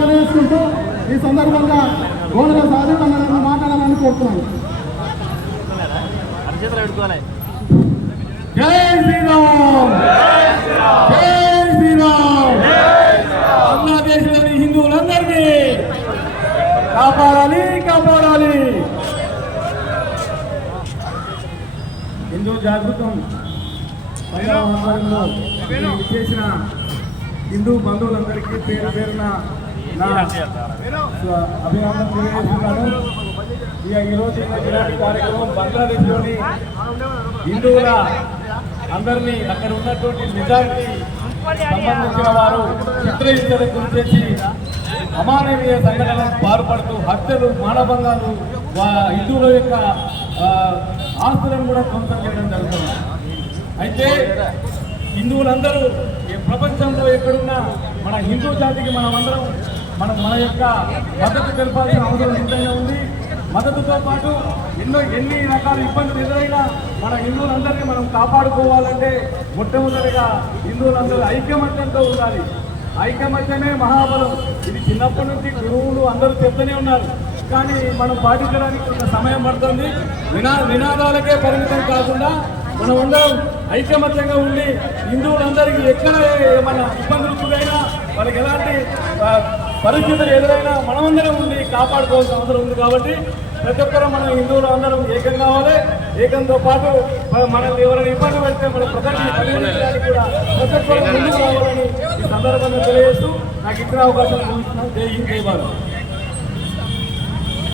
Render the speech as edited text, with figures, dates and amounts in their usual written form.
తెలియజేసుకుంటూ ఈ సందర్భంగా గోనెల సాధన మాట్లాడాలని కోరుతున్నాను. జై శ్రీరామ్, జై శ్రీరామ్. బంగ్లాదేశ్లోని హిందువులందరినీ కాపాడాలి, కాపాడాలి. హిందూ జాగృతం చేసిన హిందూ బంధువులందరికీ పేరు పేరున అభినందన తెలియజేస్తున్నాను. ఈరోజు ఇలాంటి కార్యక్రమం బంగ్లాదేశ్లోని హిందువుల అందరినీ అక్కడ ఉన్నటువంటి నిజానికి సంబంధించిన వారు చిత్రహింసలకు గురిచేసి అమానవీయ సంఘటనలకు పాల్పడుతూ హత్యలు, మానభంగాలు, హిందువుల యొక్క ఆస్తులను కూడా ధ్వంసం చేయడం జరుగుతుంది. అయితే హిందువులందరూ ప్రపంచంలో ఎక్కడున్నా మన హిందూ జాతికి మనమందరం మన యొక్క మద్దతు తెలపాల్సిన అవసరం ఎంతైనా ఉంది. మద్దతుతో పాటు ఎన్ని రకాల ఇబ్బందులు ఎదురైనా మన హిందువులందరినీ మనం కాపాడుకోవాలంటే మొట్టమొదటిగా హిందువులందరూ ఐకమత్యంతో ఉండాలి. ఐకమత్యమే మహాబలం. ఇది చిన్నప్పటి నుంచి గురువులు అందరూ చెప్తూనే ఉన్నారు, కానీ మనం పాటించడానికి కొంత సమయం పడుతుంది. నినాదాలకే పరిమితం కాకుండా మనం అందరం ఐకమత్యంగా ఉండి హిందువులందరికీ ఎక్కడ ఏమైనా ఇబ్బందులు ఎదురైనా, వాళ్ళకి ఎలాంటి పరిస్థితులు ఎదురైనా మనమందరం ఉండి కాపాడుకోవాల్సిన అవసరం ఉంది. కాబట్టి ప్రతి ఒక్కరూ మనం హిందువులు అందరం ఏకం కావాలి. ఏకంతో పాటు మనల్ని ఎవరైనా ఇబ్బంది పెడితే మన ప్రజల్ని పరిగణించడానికి కూడా ప్రతి ఒక్కరూ ముందుకు రావాలని ఈ సందర్భంగా తెలియజేస్తూ నాకు ఇచ్చిన అవకాశం. జై హింద్, జై భారత్.